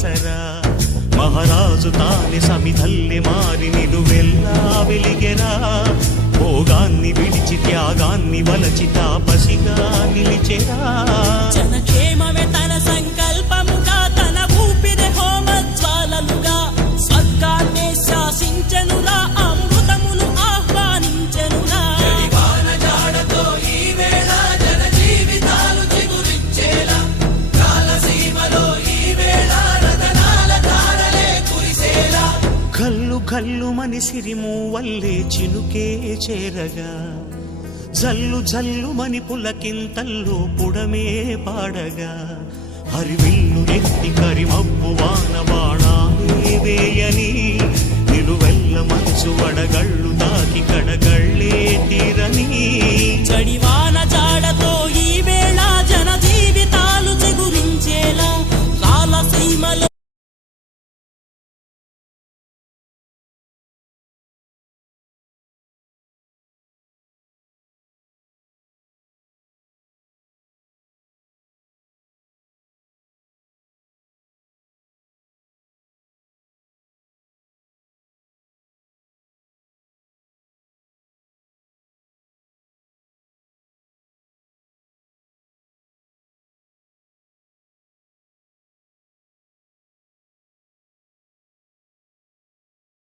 ఆసరా మహారాజు తానే సమిధల్లె మారి నిలువెల్లా వెలిగెరా భోగాన్ని విడిచి త్యాగాన్ని వలచి తాపసిగా నిలిచెరా జనక్షేమమే తన సంకల్పముగా తన ఊపిరి హోమజ్వాలలుగా స్వర్గాన్నే శాసించెనురా అమృతమును ఆహ్వానించెనురా జాడతో ఈ వేళ జన జీవితాలు చిగురించేలా కాలసీమలో ఈ వేళ రతనాల ధారలే కురిసేలా కల్లు కల్లు మని సిరిము వల్లే చినుకే చేరగా జల్లు జల్లు మని పులకింతల్లు పుడమే పాడగా హరివిల్లు ఎత్తి కరిమబ్బు వాన బాణాలే వేయని నిలువెల్ల మంచు వడగళ్ళు తాకి కడగళ్ళే తీరని